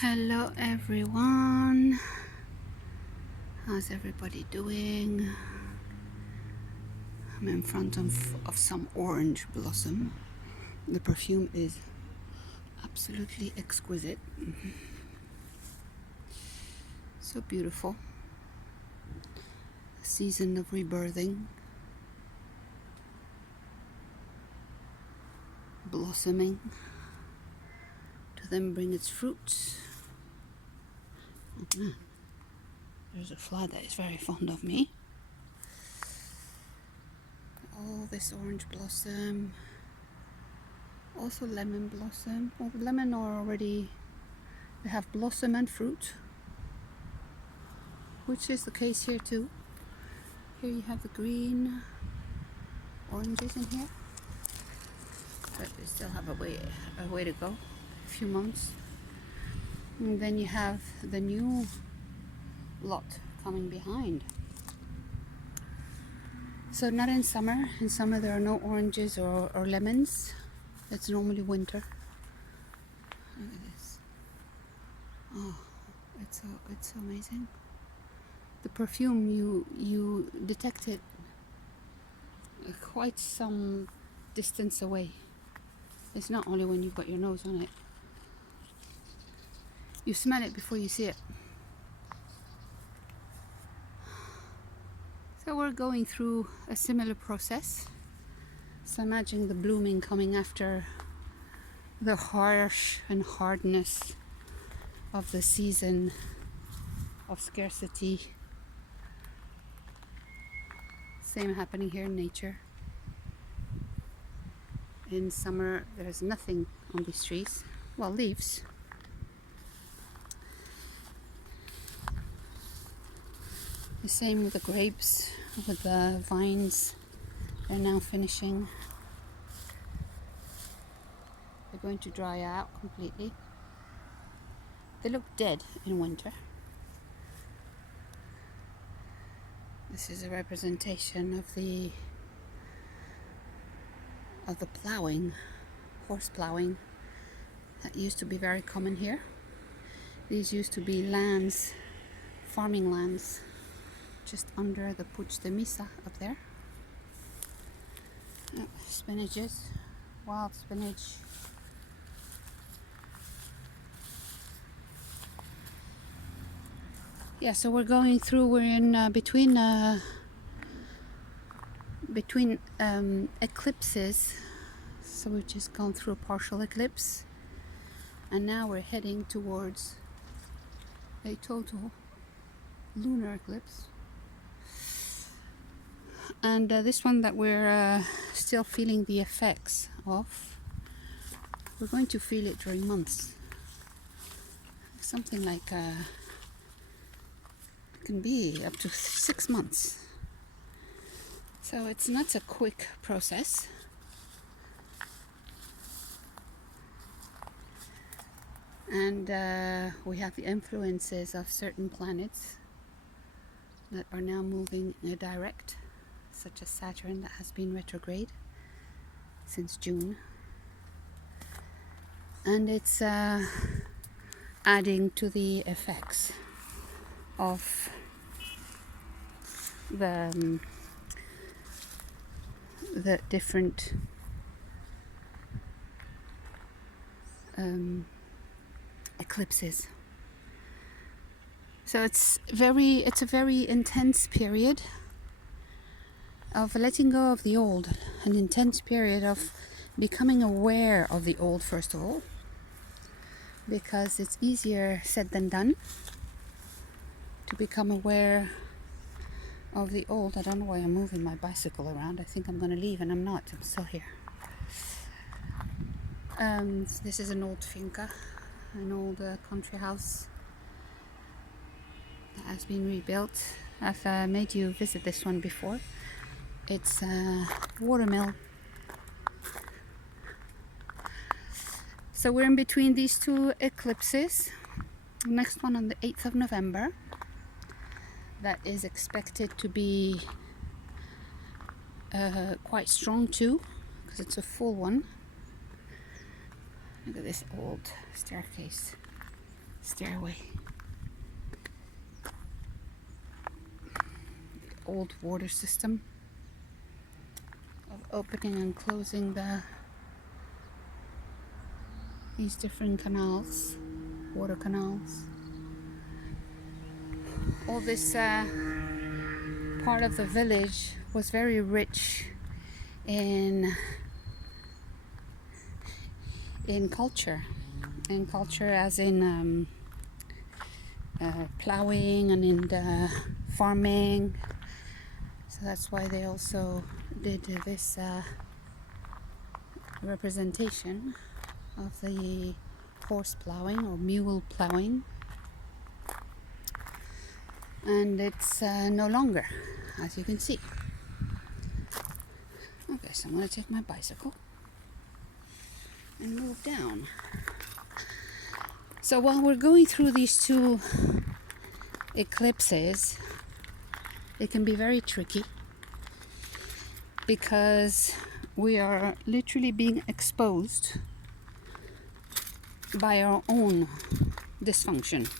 Hello everyone, how's everybody doing? I'm in front of some orange blossom. The perfume is absolutely exquisite. So beautiful. A season of rebirthing, blossoming to then bring its fruits. Oh man, there's a fly that is very fond of me. All this orange blossom, also lemon blossom. Well, the lemon are already, they have blossom and fruit, which is the case here too. Here you have the green oranges in here, but they still have a way to go, a few months. And then you have the new lot coming behind. So not in summer. In summer there are no oranges or lemons. It's normally winter. Look at this. Oh, it's so amazing. The perfume, you detect it quite some distance away. It's not only when you've got your nose on it. You smell it before you see it. So we're going through a similar process. So imagine the blooming coming after the harsh and hardness of the season of scarcity. Same happening here in nature. In summer there's nothing on these trees. Well, leaves. The same with the grapes, with the vines. They're now finishing. They're going to dry out completely. They look dead in winter. This is a representation of the plowing, horse plowing, that used to be very common here. These used to be lands, farming lands, just under the Puig de Misa up there. Oh, spinaches, wild spinach. Yeah, so we're in between eclipses. So we've just gone through a partial eclipse, and now we're heading towards a total lunar eclipse. And this one that we're still feeling the effects of, we're going to feel it during months. Something like it can be up to 6 months. So it's not a quick process. And we have the influences of certain planets that are now moving in a direct, such as Saturn, that has been retrograde since June. And it's adding to the effects of the different eclipses. So it's a very intense period of letting go of the old, an intense period of becoming aware of the old first of all, because it's easier said than done to become aware of the old. I don't know why I'm moving my bicycle around. I think I'm going to leave, and I'm not. I'm still here. This is an old finca, an old country house that has been rebuilt. I've made you visit this one before. It's a watermill. So we're in between these two eclipses. Next one on the 8th of November. That is expected to be quite strong too, because it's a full one. Look at this old staircase. stairway. Old water system of opening and closing these different canals, water canals. All this part of the village was very rich in culture, as in plowing and in farming. So that's why they also did this representation of the horse plowing or mule plowing. And it's no longer, as you can see. Okay, so I'm going to take my bicycle and move down. So while we're going through these two eclipses, it can be very tricky because we are literally being exposed by our own dysfunction.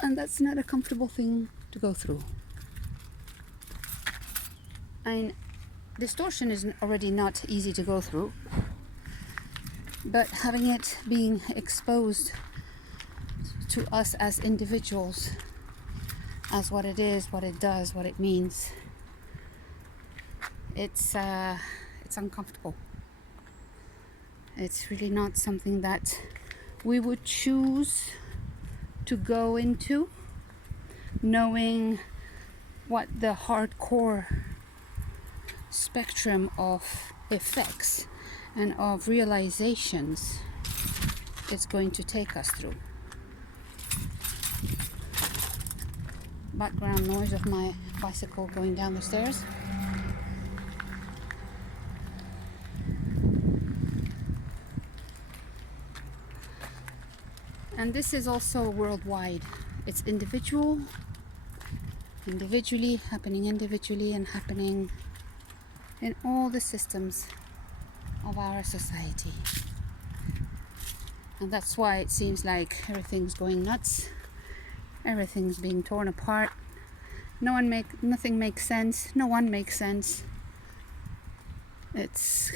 And that's not a comfortable thing to go through. And distortion is already not easy to go through, but having it being exposed to us as individuals, as what it is, what it does, what it means, it's uncomfortable. It's really not something that we would choose to go into, knowing what the hardcore spectrum of effects and of realizations is going to take us through. Background noise of my bicycle going down the stairs. And this is also worldwide. It's individually, happening individually, and happening in all the systems of our society. And that's why it seems like everything's going nuts. Everything's being torn apart. Nothing makes sense. No one makes sense. It's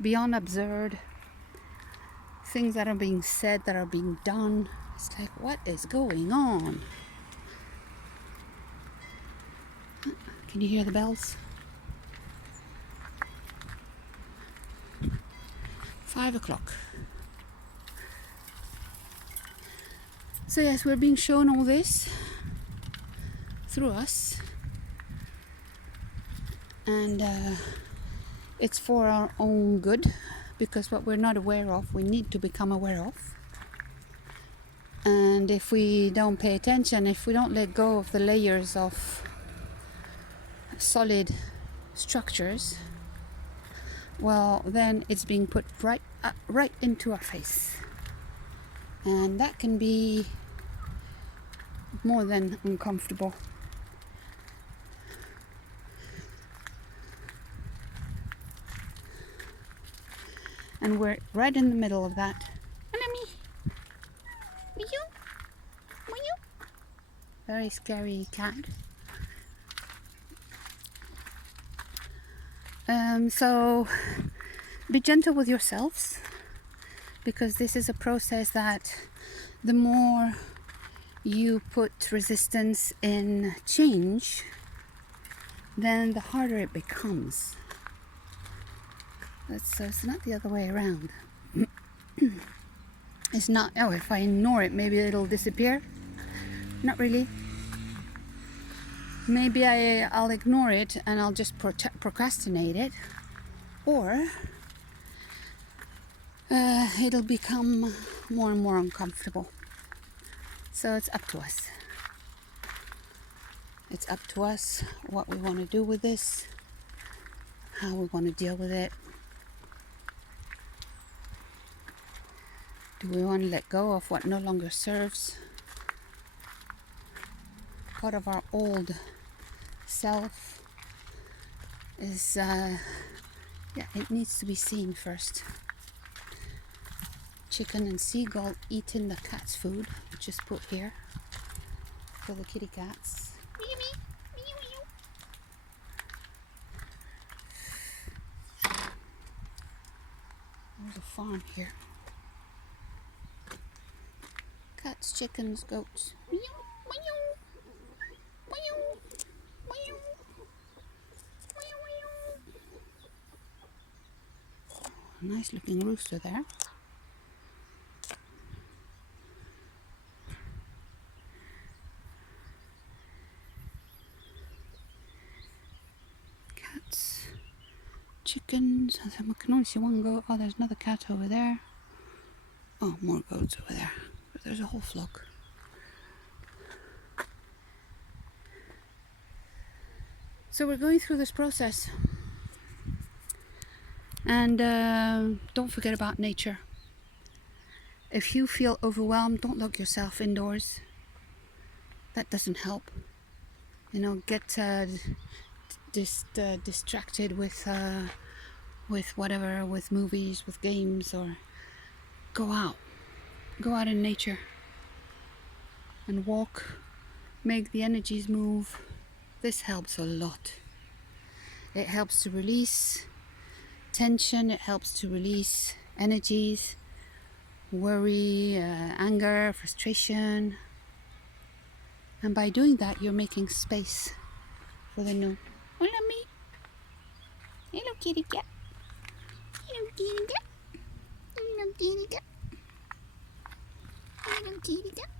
beyond absurd. Things that are being said, that are being done. It's like, what is going on? Can you hear the bells? 5 o'clock. So yes, we're being shown all this through us, and it's for our own good, because what we're not aware of, we need to become aware of. And if we don't pay attention, if we don't let go of the layers of solid structures, well, then it's being put right into our face. And that can be more than uncomfortable. And we're right in the middle of that. Very scary cat. So be gentle with yourselves, because this is a process that the more you put resistance in change, then the harder it becomes. It's not the other way around. It's not, oh, if I ignore it, maybe it'll disappear. Not really. Maybe I'll ignore it and I'll just procrastinate it. Or it'll become more and more uncomfortable. So it's up to us. It's up to us what we want to do with this, how we want to deal with it. Do we want to let go of what no longer serves? Part of our old self is, it needs to be seen first. chicken and seagull eating the cat's food, which is put here for the kitty cats. There's a farm here. Cats, chickens, goats. Nice looking rooster there. Cats, chickens. I can only see one goat. Oh, there's another cat over there. Oh, more goats over there. But there's a whole flock. So we're going through this process. And don't forget about nature. If you feel overwhelmed, don't lock yourself indoors. That doesn't help. You know, get distracted with whatever, with movies, with games, or go out in nature and walk, make the energies move. This helps a lot. It helps to release tension, it helps to release energies, worry, anger, frustration, and by doing that you're making space for the new. Hola, me. Hello, kitty cat. Hello, kitty cat. Hello, kitty cat. Hello, kitty cat.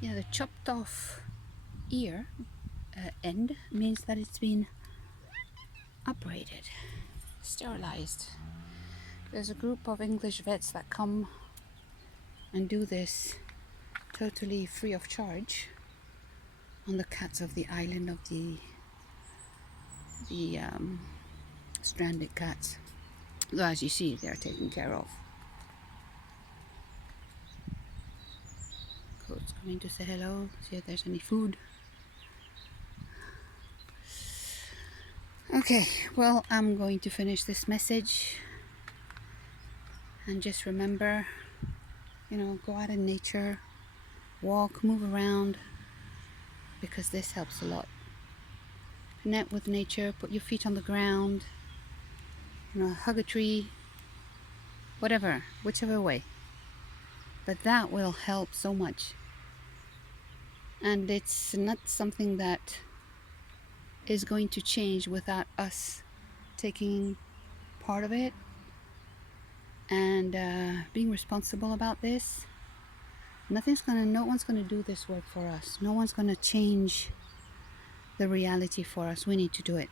Yeah, the chopped off ear end means that it's been operated, sterilized. There's a group of English vets that come and do this totally free of charge on the cats of the island, of the stranded cats. So as you see, they're taken care of. Goat's coming to say hello, see if there's any food. Okay, well, I'm going to finish this message. And just remember, you know, go out in nature, walk, move around, because this helps a lot. Connect with nature, put your feet on the ground, you know, hug a tree, whatever, whichever way. But that will help so much. And it's not something that is going to change without us taking part of it and being responsible about this. No one's gonna do this work for us. No one's gonna change the reality for us. We need to do it.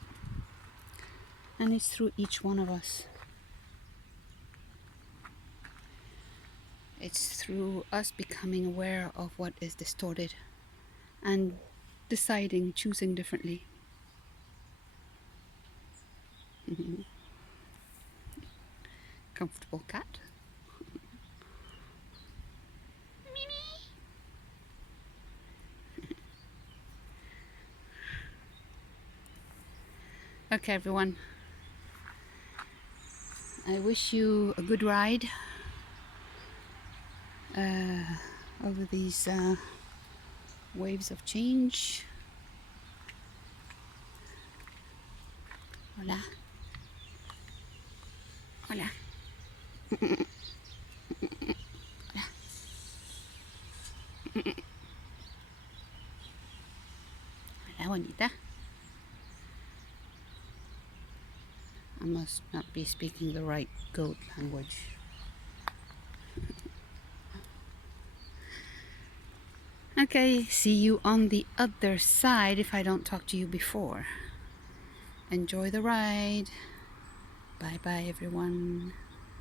And it's through each one of us. It's through us becoming aware of what is distorted and deciding, choosing differently. Comfortable cat. Okay, everyone. I wish you a good ride over these waves of change. Hola. Hola. Hola. Hola, bonita. I must not be speaking the right goat language. Okay, see you on the other side if I don't talk to you before. Enjoy the ride. Bye bye, everyone.